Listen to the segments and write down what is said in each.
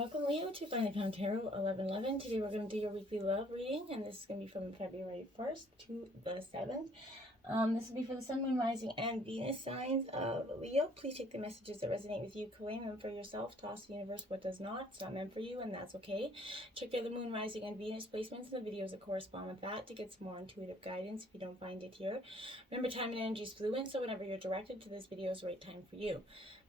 Welcome, Leo, to Finally Found Tarot 1111. Today we're going to do your weekly love reading, and this is going to be from February 1st to the 7th. This will be for the Sun, Moon, Rising, and Venus signs of Leo. Please take the messages that resonate with you, claim them for yourself, toss the universe what does not. It's not meant for you, and that's okay. Check out the Moon, Rising, and Venus placements in the videos that correspond with that to get some more intuitive guidance if you don't find it here. Remember, time and energy is fluent, so whenever you're directed to this video is the right time for you.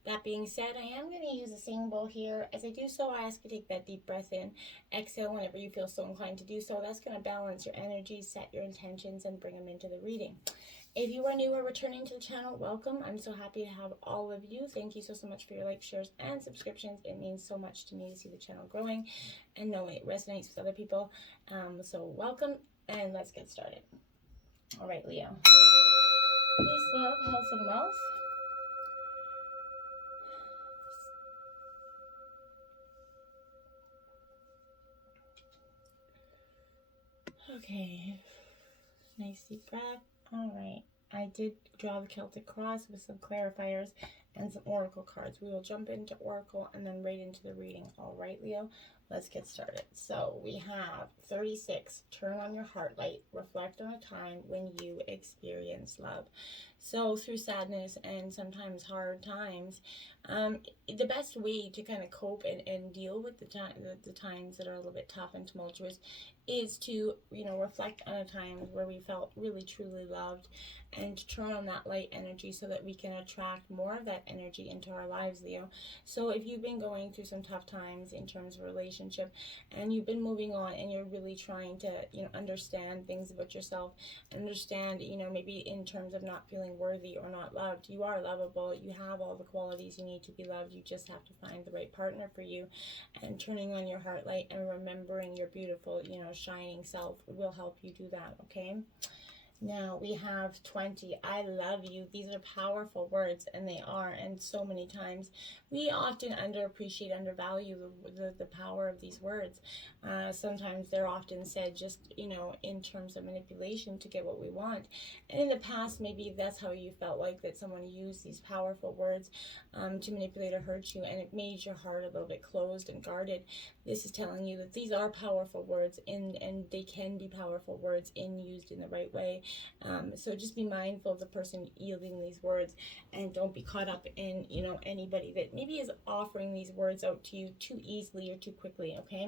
That being said, I am going to use a singing bowl here. As I do so, I ask you to take that deep breath in. Exhale whenever you feel so inclined to do so. That's going to balance your energy, set your intentions, and bring them into the reading. If you are new or returning to the channel, welcome. I'm so happy to have all of you. Thank you so much for your likes, shares, and subscriptions. It means so much to me to see the channel growing and know it resonates with other people. So welcome, and let's get started. All right, Leo. Peace, love, health, and wealth. Okay, nice deep breath. All right, I did draw the Celtic cross with some clarifiers and some oracle cards. We will jump into oracle and then right into the reading. All right, Leo, let's get started. So we have 36, turn on your heart light, reflect on a time when you experience love. So through sadness and sometimes hard times, the best way to kind of cope and deal with the times that are a little bit tough and tumultuous is to, reflect on a time where we felt really truly loved and to turn on that light energy so that we can attract more of that energy into our lives, Leo. So if you've been going through some tough times in terms of relationship and you've been moving on and you're really trying to, understand things about yourself, understand, maybe in terms of not feeling worthy or not loved, you are lovable. You have all the qualities you need to be loved. You just have to find the right partner for you, and turning on your heart light and remembering your beautiful, shining self will help you do that. Okay. Now we have 20. I love you. These are powerful words, and they are. And so many times we often underappreciate, undervalue the power of these words. Sometimes they're often said just, in terms of manipulation to get what we want. And in the past, maybe that's how you felt like that someone used these powerful words to manipulate or hurt you, and it made your heart a little bit closed and guarded. This is telling you that these are powerful words, and they can be powerful words used in the right way. So just be mindful of the person yielding these words, and don't be caught up in, anybody that maybe is offering these words out to you too easily or too quickly, okay?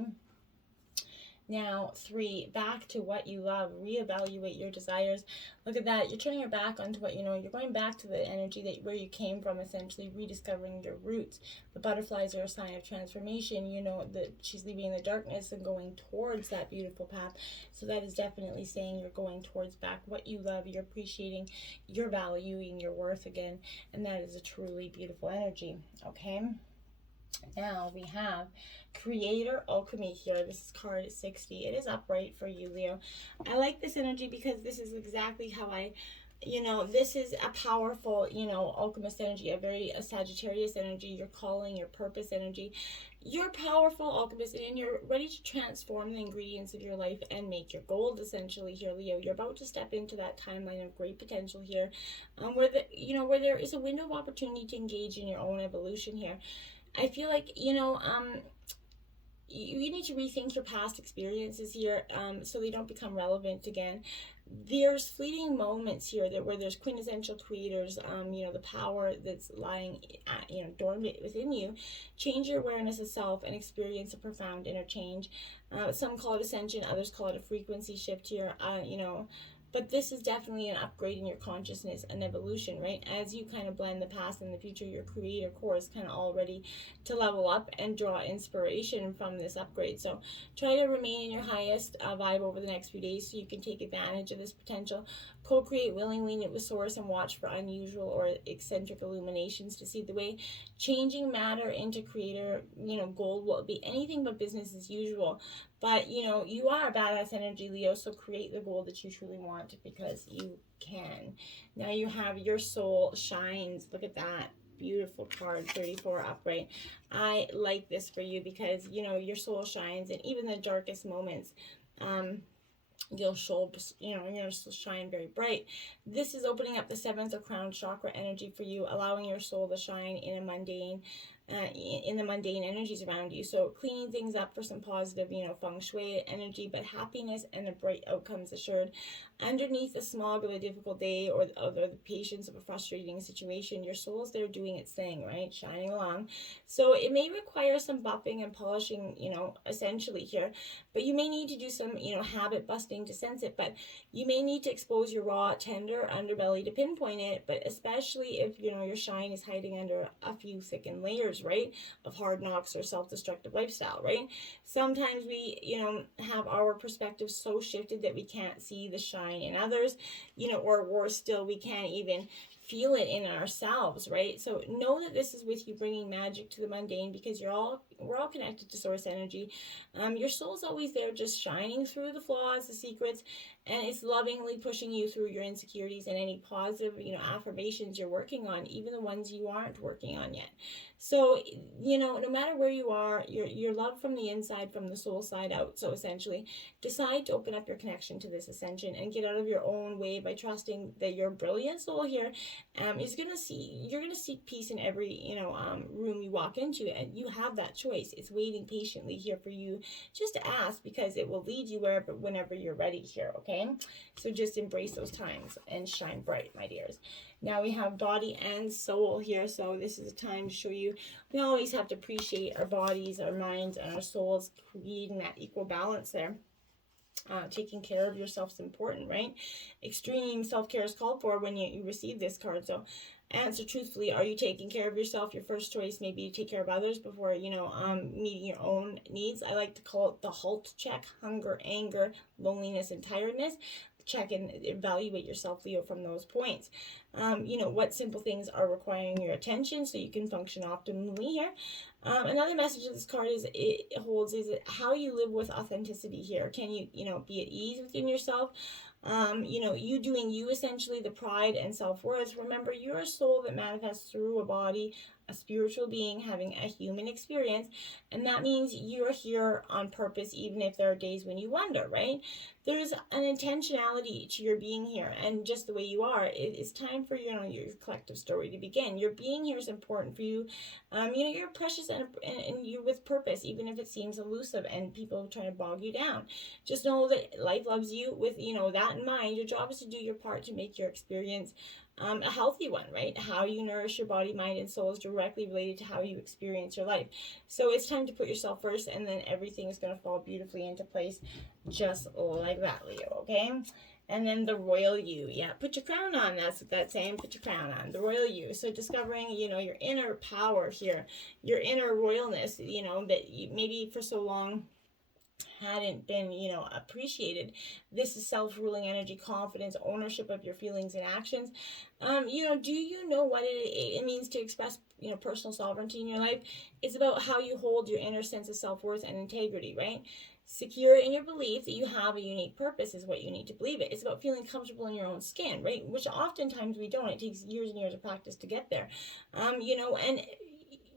Now, 3, back to what you love. Reevaluate your desires. Look at that. You're turning your back onto what you know. You're going back to the energy where you came from, essentially rediscovering your roots. The butterflies are a sign of transformation. That she's leaving the darkness and going towards that beautiful path. So that is definitely saying you're going towards back what you love. You're appreciating, you're valuing your worth again. And that is a truly beautiful energy. Okay. Now we have Creator Alchemy here. This is card 60. It is upright for you, Leo. I like this energy because this is exactly how this is a powerful, alchemist energy, a Sagittarius energy, your calling, your purpose energy. You're powerful alchemist, and you're ready to transform the ingredients of your life and make your gold, essentially, here, Leo. You're about to step into that timeline of great potential here, where there is a window of opportunity to engage in your own evolution here. I feel like, you need to rethink your past experiences here, so they don't become relevant again. There's fleeting moments here where there's quintessential creators, the power that's lying, dormant within you. Change your awareness of self and experience a profound interchange. Some call it ascension, others call it a frequency shift here, But this is definitely an upgrade in your consciousness and evolution, right? As you kind of blend the past and the future, your creator core is kind of all ready to level up and draw inspiration from this upgrade. So try to remain in your highest vibe over the next few days so you can take advantage of this potential. Co-create willingly with Source and watch for unusual or eccentric illuminations to see the way. Changing matter into creator, gold will be anything but business as usual. But, you are a badass energy, Leo, so create the goal that you truly want because you can. Now you have your soul shines. Look at that. Beautiful card, 34 upright. I like this for you because, your soul shines, and even the darkest moments, you'll shine very bright. This is opening up the 7th or crown chakra energy for you, allowing your soul to shine in a mundane in the mundane energies around you. So cleaning things up for some positive, feng shui energy, but happiness and a bright outcomes assured. Underneath the smog of a difficult day or the patience of a frustrating situation, your soul's there doing its thing, right? Shining along. So it may require some buffing and polishing, essentially here, but you may need to do some, habit busting to sense it, but you may need to expose your raw, tender underbelly to pinpoint it, but especially if, your shine is hiding under a few thickened layers, right, of hard knocks or self-destructive lifestyle, right? Sometimes we, have our perspective so shifted that we can't see the shine in others, or worse still, we can't even feel it in ourselves, right? So know that this is with you bringing magic to the mundane, because we're all connected to source energy. Your soul's always there, just shining through the flaws, the secrets, and it's lovingly pushing you through your insecurities and any positive, affirmations you're working on, even the ones you aren't working on yet. So, no matter where you are, you're loved from the inside, from the soul side out. So essentially, decide to open up your connection to this ascension and get out of your own way by trusting that your brilliant soul here you're gonna seek peace in every room you walk into, and you have that choice. It's waiting patiently here for you just to ask, because it will lead you whenever you're ready here. Okay, so just embrace those times and shine bright, my dears. Now we have body and soul here, so this is a time to show you we always have to appreciate our bodies, our minds, and our souls, creating that equal balance there. Taking care of yourself is important, right? Extreme self-care is called for when you receive this card. So answer truthfully, are you taking care of yourself? Your first choice may be to take care of others before, meeting your own needs. I like to call it the HALT check: hunger, anger, loneliness, and tiredness. Check and evaluate yourself, Leo, from those points. What simple things are requiring your attention so you can function optimally here. Another message of this card is how you live with authenticity here. Can you, be at ease within yourself? You doing you, essentially, the pride and self-worth. Remember, you're a soul that manifests through a body, a spiritual being having a human experience, and that means you're here on purpose, even if there are days when you wonder, right? There's an intentionality to your being here, and just the way you are, it's time for your collective story to begin. Your being here is important for you. You're precious and you're with purpose, even if it seems elusive and people try to bog you down. Just know that life loves you. With that in mind, your job is to do your part to make your experience a healthy one, right? How you nourish your body, mind, and soul is directly related to how you experience your life. So it's time to put yourself first, and then everything is going to fall beautifully into place, just like that, Leo, okay? And then the royal you. Yeah, put your crown on. That's what that's saying. Put your crown on. The royal you. So discovering, your inner power here, your inner royalness, that you, maybe for so long hadn't been, appreciated. This is self-ruling energy, confidence, ownership of your feelings and actions. Do you know what it means to express, personal sovereignty in your life? It's about how you hold your inner sense of self-worth and integrity, right? Secure in your belief that you have a unique purpose is what you need to believe it. It's about feeling comfortable in your own skin, right? Which oftentimes we don't. It takes years and years of practice to get there. And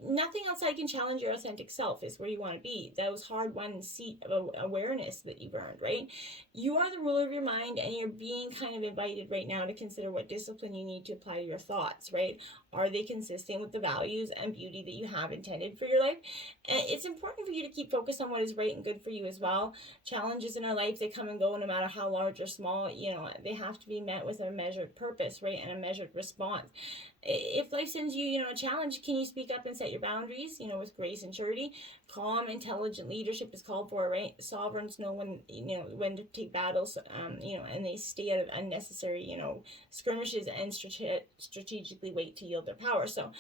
nothing outside can challenge your authentic self is where you want to be. Those hard-won seat of awareness that you've earned, right? You are the ruler of your mind, and you're being kind of invited right now to consider what discipline you need to apply to your thoughts, right? Are they consistent with the values and beauty that you have intended for your life? And it's important for you to keep focused on what is right and good for you as well. Challenges in our life, they come and go, no matter how large or small. They have to be met with a measured purpose, right? And a measured response. If life sends you, a challenge, can you speak up and set your boundaries, with grace and surety? Calm, intelligent leadership is called for, right? Sovereigns know when to take battles, and they stay out of unnecessary, skirmishes, and strategically wait to yield their power. So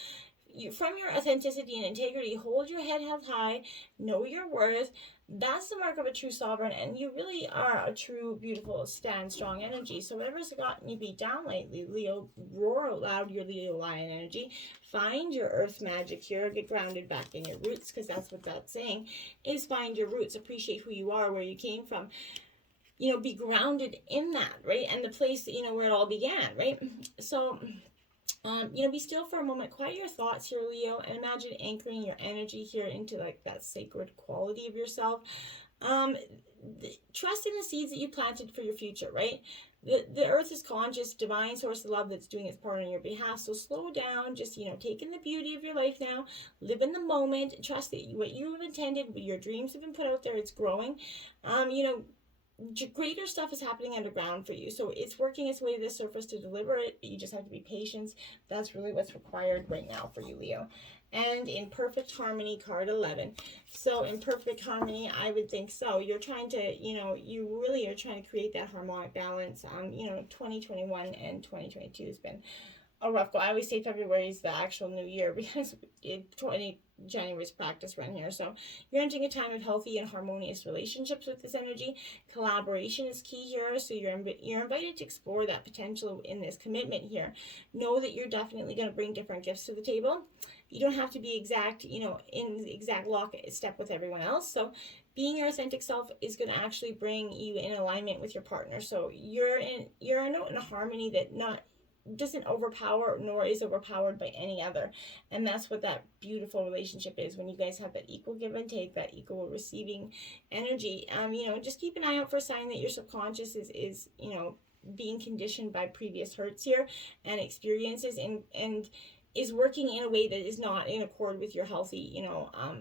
from your authenticity and integrity, hold your head held high, know your worth. That's the mark of a true sovereign, and you really are a true, beautiful, stand strong energy. So whatever's gotten you beat down lately, Leo, roar out loud your Leo lion energy. Find your earth magic here. Get grounded back in your roots, because that's what that's saying, is find your roots. Appreciate who you are, where you came from. Be grounded in that, right? And the place, where it all began, right? So be still for a moment, quiet your thoughts here, Leo, and imagine anchoring your energy here into like that sacred quality of yourself. Trust in the seeds that you planted for your future, right? the earth is conscious, divine source of love that's doing its part on your behalf. So slow down, just, take in the beauty of your life now, live in the moment, trust that what you have intended, your dreams have been put out there, it's growing. Greater stuff is happening underground for you, so it's working its way to the surface to deliver it. You just have to be patient. That's really what's required right now for you, Leo. And in perfect harmony, card 11. So in perfect harmony, I would think so. You're trying to, you really are trying to create that harmonic balance. 2021 and 2022 has been a rough go. I always say February is the actual new year because January's practice run here. So you're entering a time of healthy and harmonious relationships with this energy. Collaboration is key here. So you're invited to explore that potential in this commitment here. Know that you're definitely going to bring different gifts to the table. You don't have to be exact, in the exact step with everyone else. So being your authentic self is going to actually bring you in alignment with your partner. So you're in a harmony that doesn't overpower nor is overpowered by any other. And that's what that beautiful relationship is, when you guys have that equal give and take, that equal receiving energy. Just keep an eye out for a sign that your subconscious is being conditioned by previous hurts here and experiences, and is working in a way that is not in accord with your healthy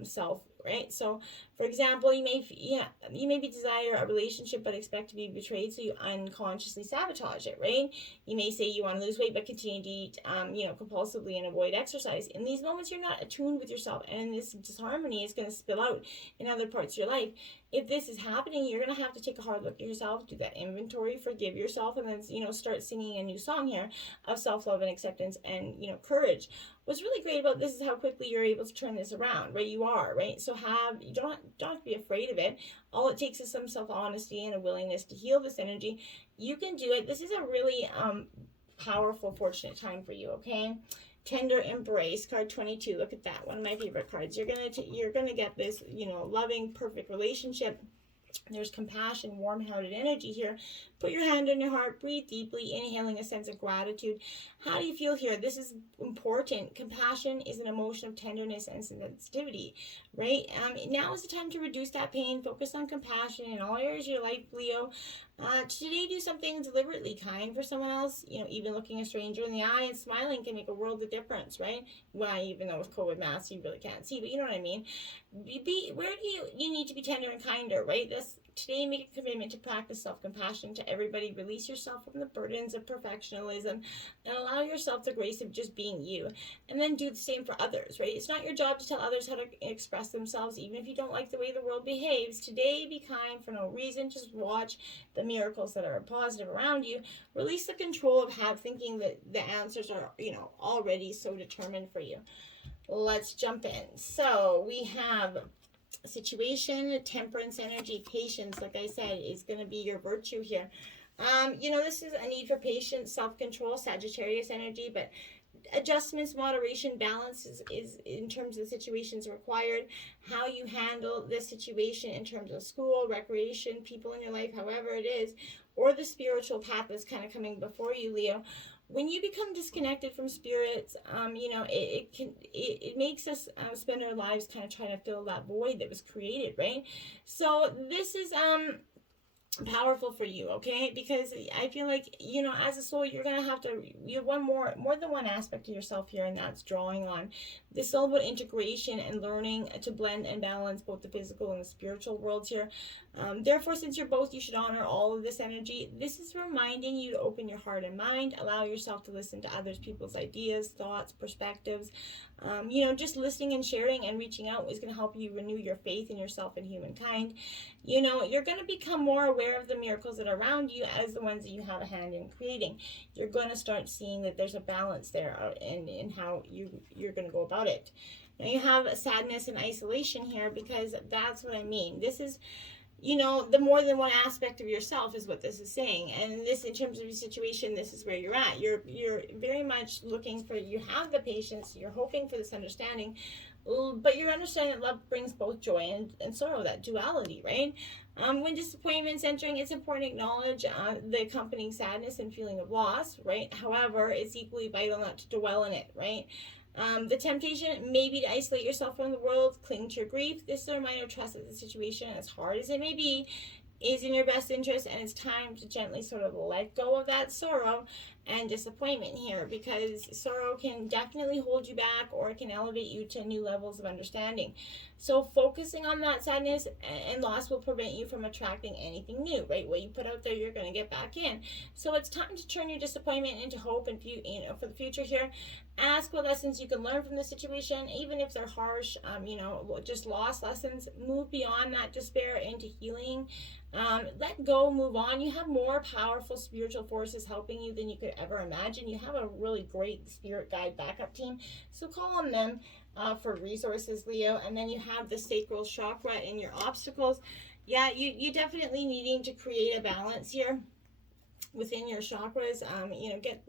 self, right? So for example, you may desire a relationship but expect to be betrayed, so you unconsciously sabotage it, right? You may say you want to lose weight but continue to eat compulsively and avoid exercise. In these moments, you're not attuned with yourself, and this disharmony is going to spill out in other parts of your life. If this is happening, you're going to have to take a hard look at yourself, do that inventory, forgive yourself, and then start singing a new song here of self-love and acceptance and courage. What's really great about this is how quickly you're able to turn this around, right? You are, right? So you don't have to be afraid of it. All it takes is some self-honesty and a willingness to heal this energy. You can do it. This is a really powerful, fortunate time for you, okay? Tender embrace, card 22. Look at that, one of my favorite cards. You're gonna get this loving, perfect relationship. There's compassion, warm-hearted energy here. Put your hand on your heart, breathe deeply, inhaling a sense of gratitude. How do you feel here? This is important. Compassion is an emotion of tenderness and sensitivity, right? Now is the time to reduce that pain. Focus on compassion in all areas of your life, Leo. Today, do something deliberately kind for someone else. Even looking a stranger in the eye and smiling can make a world of difference, right? Well, even though with COVID masks, you really can't see, but you know what I mean. Where do you need to be tender and kinder, right? Today, make a commitment to practice self-compassion to everybody. Release yourself from the burdens of perfectionism and allow yourself the grace of just being you. And then do the same for others, right? It's not your job to tell others how to express themselves, even if you don't like the way the world behaves. Today, be kind for no reason. Just watch the miracles that are positive around you. Release the control of thinking that the answers are, already so determined for you. Let's jump in. So we have situation, temperance energy, patience, like I said, is going to be your virtue here. This is a need for patience, self-control, Sagittarius energy, but adjustments, moderation, balance is in terms of the situations required. How you handle this situation in terms of school, recreation, people in your life, however it is, or the spiritual path that's kind of coming before you, Leo. When you become disconnected from spirits, it makes us spend our lives kind of trying to fill that void that was created, right? So this is powerful for you, okay? Because I feel like as a soul, you're gonna have to, you have more than one aspect of yourself here, and that's drawing on. This is all about integration and learning to blend and balance both the physical and the spiritual worlds here. Therefore, since you're both, you should honor all of this energy. This is reminding you to open your heart and mind, allow yourself to listen to others people's ideas, thoughts, perspectives. Just listening and sharing and reaching out is going to help you renew your faith in yourself and humankind. You're going to become more aware of the miracles that are around you as the ones that you have a hand in creating. You're going to start seeing that there's a balance there in how you're going to go about it. Now you have sadness and isolation here, because that's what I mean. This is, the more than one aspect of yourself is what this is saying. And this, in terms of your situation, this is where you're at. You're very much looking for, you have the patience, you're hoping for this understanding, but you're understanding that love brings both joy and sorrow, that duality, right? When disappointment's entering, it's important to acknowledge the accompanying sadness and feeling of loss, right? However, it's equally vital not to dwell in it, right? The temptation may be to isolate yourself from the world, cling to your grief. This is a reminder to trust that the situation, as hard as it may be, is in your best interest, and it's time to gently sort of let go of that sorrow and disappointment here, because sorrow can definitely hold you back, or it can elevate you to new levels of understanding. So focusing on that sadness and loss will prevent you from attracting anything new, right? What you put out there, you're going to get back in. So it's time to turn your disappointment into hope and for the future here. Ask what lessons you can learn from the situation, even if they're harsh, just lost lessons. Move beyond that despair into healing. Let go, move on. You have more powerful spiritual forces helping you than you could ever imagine. You have a really great spirit guide backup team, so call on them for resources, Leo. And then you have the Sacral Chakra in your obstacles. Yeah, you definitely needing to create a balance here within your chakras,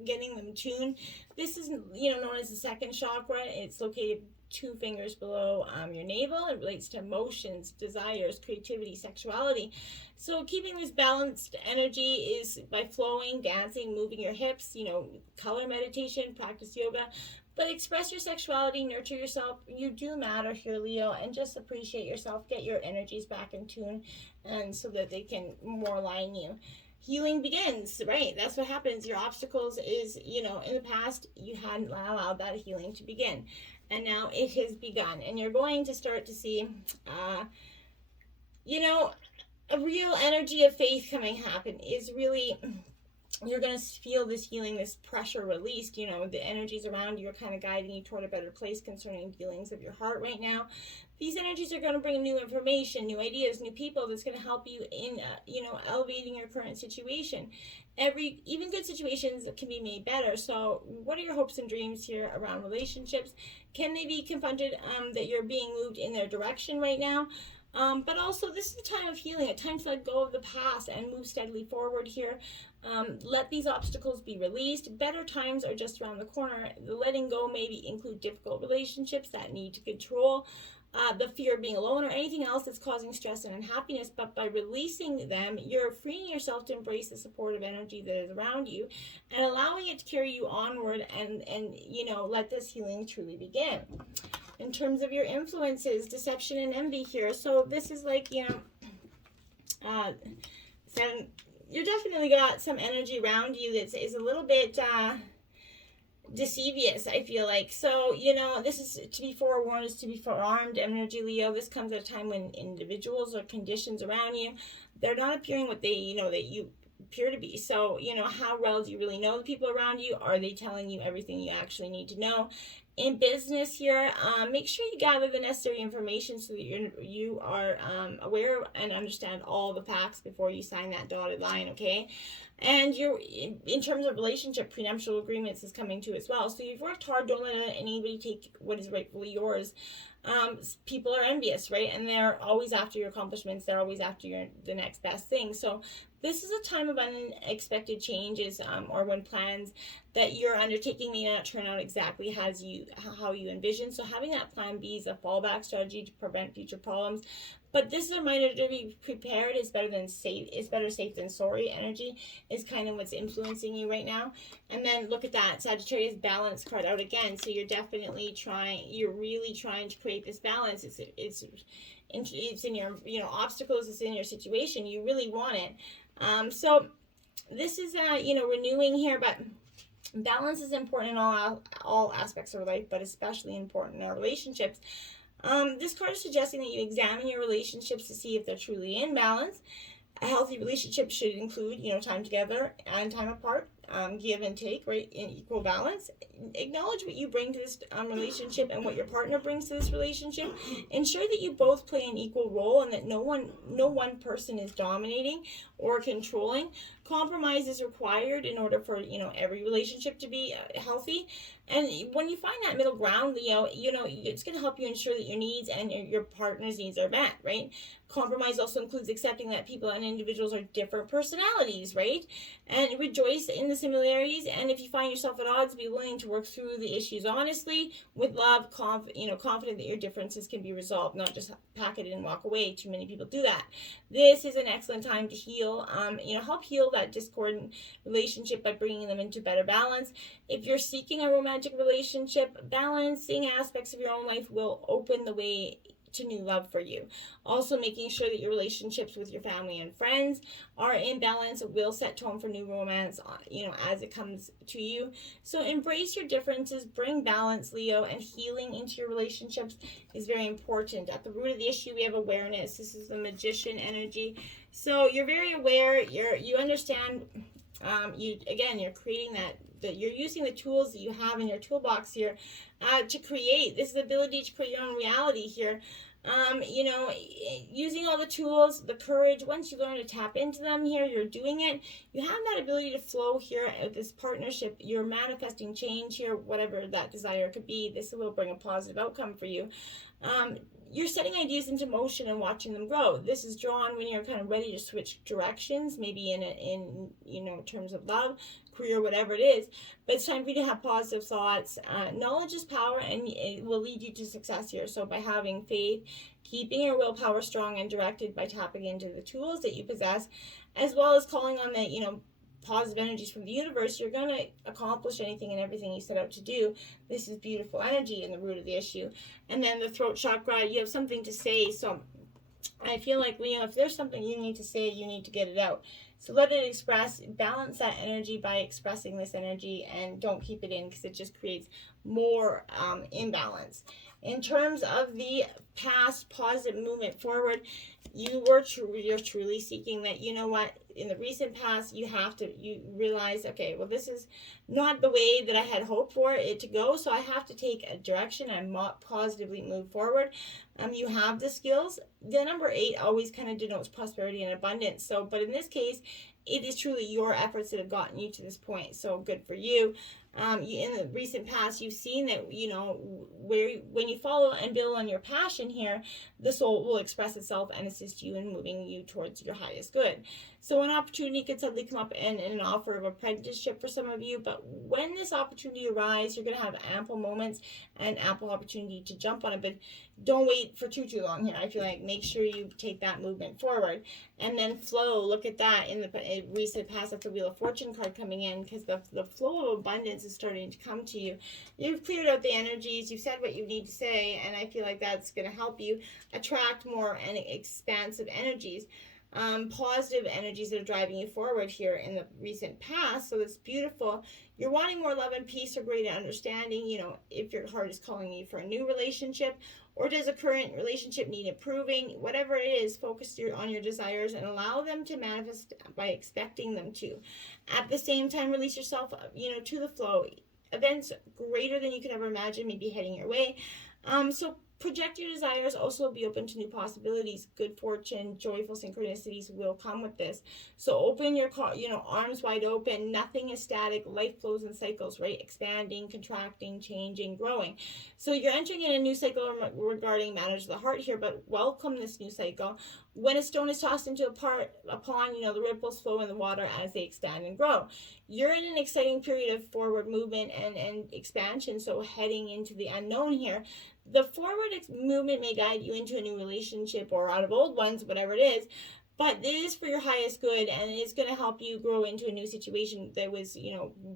getting them tuned. This is, known as the second chakra. It's located 2 fingers below your navel. It relates to emotions, desires, creativity, sexuality. So keeping this balanced energy is by flowing, dancing, moving your hips, color meditation, practice yoga. But express your sexuality, nurture yourself. You do matter here, Leo, and just appreciate yourself. Get your energies back in tune, and so that they can more align you. Healing begins, right? That's what happens. Your obstacles is, in the past, you hadn't allowed that healing to begin. And now it has begun. And you're going to start to see, a real energy of faith happen is really, you're going to feel this healing, this pressure released. The energies around you are kind of guiding you toward a better place concerning feelings of your heart right now. These energies are going to bring new information, new ideas, new people that's going to help you in, elevating your current situation. Even good situations can be made better. So what are your hopes and dreams here around relationships? Can they be confronted that you're being moved in their direction right now? But also, this is a time of healing, a time to let go of the past and move steadily forward here. Let these obstacles be released. Better times are just around the corner. The letting go maybe include difficult relationships that need to control, the fear of being alone, or anything else that's causing stress and unhappiness. But by releasing them, you're freeing yourself to embrace the supportive energy that is around you and allowing it to carry you onward and let this healing truly begin. In terms of your influences, deception and envy here. So this is like, you're definitely got some energy around you that is a little bit deceivious, I feel like. So, this is to be forewarned, is to be forearmed energy, Leo. This comes at a time when individuals or conditions around you, they're not appearing what they, that you appear to be. So, how well do you really know the people around you? Are they telling you everything you actually need to know? In business here, make sure you gather the necessary information so that you are aware and understand all the facts before you sign that dotted line, okay? And you're, in terms of relationship, prenuptial agreements is coming to as well. So you've worked hard. Don't let anybody take what is rightfully yours. People are envious, right? And they're always after your accomplishments. They're always after the next best thing. So this is a time of unexpected changes, or when plans that you're undertaking may not turn out exactly how you envision. So having that plan B is a fallback strategy to prevent future problems. But this is a reminder to be prepared. Is better safe than sorry. Energy is kind of what's influencing you right now. And then look at that Sagittarius balance card out again. So you're definitely really trying to create this balance. It's in your obstacles. It's in your situation. You really want it. So this is renewing here, but balance is important in all aspects of life, but especially important in our relationships. This card is suggesting that you examine your relationships to see if they're truly in balance. A healthy relationship should include, time together and time apart, give and take, right, in equal balance. Acknowledge what you bring to this relationship and what your partner brings to this relationship. Ensure that you both play an equal role and that no one person is dominating or controlling. Compromise is required in order for, every relationship to be healthy. And when you find that middle ground, Leo, it's going to help you ensure that your needs and your partner's needs are met, right? Compromise also includes accepting that people and individuals are different personalities, right? And rejoice in the similarities. And if you find yourself at odds, be willing to work through the issues honestly, with love, confident that your differences can be resolved, not just pack it in and walk away. Too many people do that. This is an excellent time to heal, help heal that discordant relationship by bringing them into better balance. If you're seeking a romantic relationship, balancing aspects of your own life will open the way to new love for you. Also making sure that your relationships with your family and friends are in balance. It will set tone for new romance, as it comes to you. So embrace your differences, bring balance, Leo, and healing into your relationships is very important. At the root of the issue, we have awareness. This is the Magician energy. So you're very aware, you understand, you're creating that you're using the tools that you have in your toolbox here to create. This is the ability to create your own reality here. Using all the tools, the courage, once you learn to tap into them here, you're doing it. You have that ability to flow here with this partnership. You're manifesting change here, whatever that desire could be. This will bring a positive outcome for you. You're setting ideas into motion and watching them grow. This is drawn when you're kind of ready to switch directions, maybe in terms of love, career, whatever it is. But it's time for you to have positive thoughts. Knowledge is power, and it will lead you to success here. So by having faith, keeping your willpower strong and directed by tapping into the tools that you possess, as well as calling on the positive energies from the universe, you're going to accomplish anything and everything you set out to do. This is beautiful energy in the root of the issue. And then the throat chakra, you have something to say. So I feel like, Leo, if there's something you need to say, you need to get it out. So let it express, balance that energy by expressing this energy, and don't keep it in because it just creates more imbalance. In terms of the past positive movement forward, you're truly seeking that, in the recent past, you realize, okay, well, this is not the way that I had hoped for it to go, so I have to take a direction and positively move forward. You have the skills. The number 8 always kind of denotes prosperity and abundance. So, but in this case, it is truly your efforts that have gotten you to this point. So good for you. In the recent past, you've seen that, when you follow and build on your passion here, the soul will express itself and assist you in moving you towards your highest good. So an opportunity could suddenly come up in an offer of apprenticeship for some of you, but when this opportunity arises, you're going to have ample moments and ample opportunity to jump on it, but don't wait for too long here. I feel like make sure you take that movement forward. And then flow, look at that in the recent past. That's the Wheel of Fortune card coming in, because the flow of abundance is starting to come to you. You've cleared out the energies, you've said what you need to say, and I feel like that's going to help you attract more and expansive energies. Positive energies that are driving you forward here in the recent past. So it's beautiful. You're wanting more love and peace or greater understanding. If your heart is calling you for a new relationship, or does a current relationship need improving, whatever it is, focus on your desires and allow them to manifest by expecting them to. At the same time, release yourself, to the flow. Events greater than you could ever imagine may be heading your way. So project your desires, also be open to new possibilities. Good fortune, joyful synchronicities will come with this. So open your arms wide open. Nothing is static. Life flows in cycles, right? Expanding, contracting, changing, growing. So you're entering in a new cycle regarding matters of the heart here, but welcome this new cycle. When a stone is tossed into a pond, the ripples flow in the water as they expand and grow. You're in an exciting period of forward movement and expansion, so heading into the unknown here. The forward movement may guide you into a new relationship or out of old ones, whatever it is, but it is for your highest good, and it's going to help you grow into a new situation that was,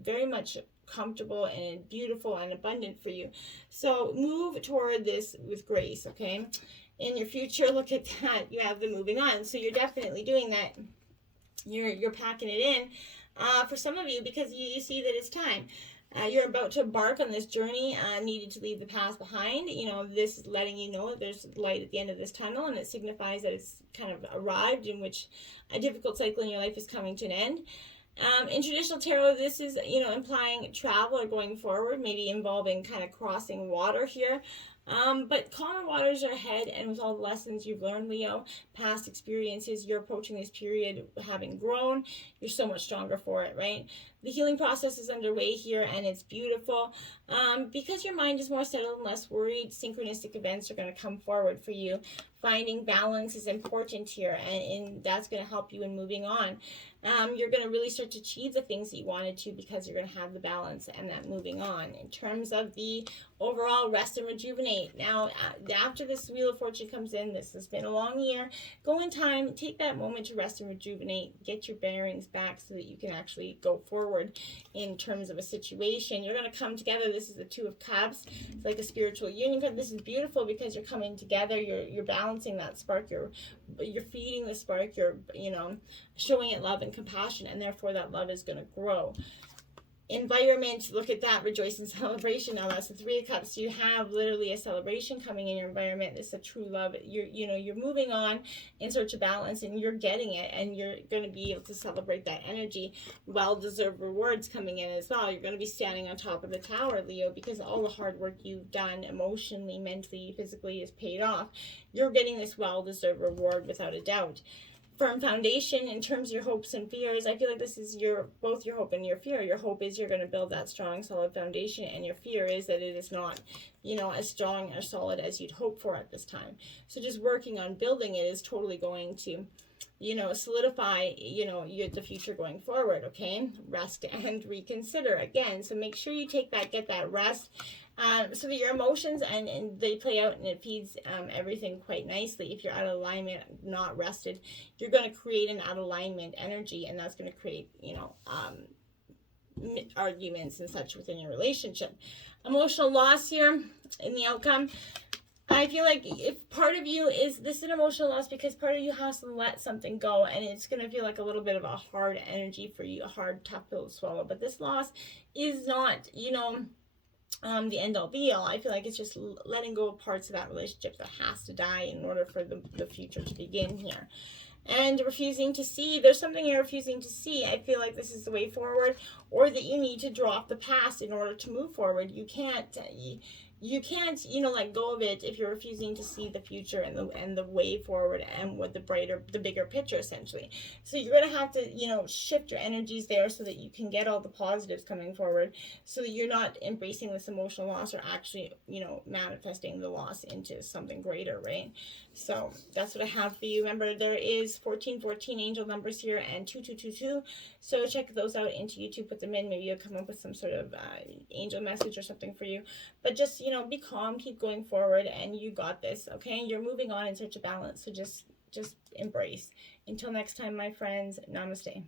very much comfortable and beautiful and abundant for you. So move toward this with grace, okay? In your future, look at that. You have the moving on. So you're definitely doing that. You're packing it in for some of you, because you see that it's time. You're about to embark on this journey, needed to leave the past behind. This is letting you know that there's light at the end of this tunnel, and it signifies that it's kind of arrived, in which a difficult cycle in your life is coming to an end. In traditional tarot, this is, implying travel or going forward, maybe involving kind of crossing water here. But calmer waters are ahead, and with all the lessons you've learned, Leo, past experiences, you're approaching this period having grown. You're so much stronger for it, right? The healing process is underway here, and it's beautiful. Because your mind is more settled and less worried, synchronistic events are going to come forward for you. Finding balance is important here, and that's going to help you in moving on. You're going to really start to achieve the things that you wanted to, because you're going to have the balance and that moving on. In terms of the overall rest and rejuvenate. Now, after this Wheel of Fortune comes in, this has been a long year. Go in time, take that moment to rest and rejuvenate, get your bearings back so that you can actually go forward forward in terms of a situation. You're going to come together. This is the Two of Cups. It's like a spiritual union card. This is beautiful because you're coming together. You're balancing that spark. You're feeding the spark. You're, you know, showing it love and compassion, and therefore that love is going to grow. Environment, look at that, rejoice and celebration. Now that's the Three of Cups. You have literally a celebration coming in your environment. This is a true love. You're moving on in search of balance, and you're getting it, and you're going to be able to celebrate that energy. Well-deserved rewards coming in as well. You're going to be standing on top of the tower, Leo, because all the hard work you've done emotionally, mentally, physically is paid off. You're getting this well-deserved reward without a doubt. Firm foundation in terms of your hopes and fears. I feel like this is both your hope and your fear. Your hope is you're going to build that strong, solid foundation, and your fear is that it is not, you know, as strong or solid as you'd hope for at this time. So just working on building it is totally going to, you know, solidify, you know, the future going forward. Okay, rest and reconsider again. So make sure you get that rest. So that your emotions and they play out, and it feeds everything quite nicely. If you're out of alignment, not rested, you're going to create an out of alignment energy, and that's going to create, you know, arguments and such within your relationship. Emotional loss here in the outcome. I feel like if part of you this is an emotional loss because part of you has to let something go, and it's going to feel like a little bit of a hard energy for you, a hard, tough pill to swallow. But this loss is not, you know, the end all be all. I feel like it's just letting go of parts of that relationship that has to die in order for the future to begin here. And refusing to see, there's something you're refusing to see. I feel like this is the way forward, or that you need to drop the past in order to move forward. You can't, you know, let go of it if you're refusing to see the future and the way forward and what the bigger picture essentially. So you're going to have to, you know, shift your energies there so that you can get all the positives coming forward, so that you're not embracing this emotional loss or actually, you know, manifesting the loss into something greater, right? So that's what I have for you. Remember, there is 1414 angel numbers here and 2222. So check those out into YouTube, put them in. Maybe you'll come up with some sort of angel message or something for you. But just, you know, be calm, keep going forward, and you got this, okay? You're moving on in search of balance, so just embrace. Until next time, my friends, namaste.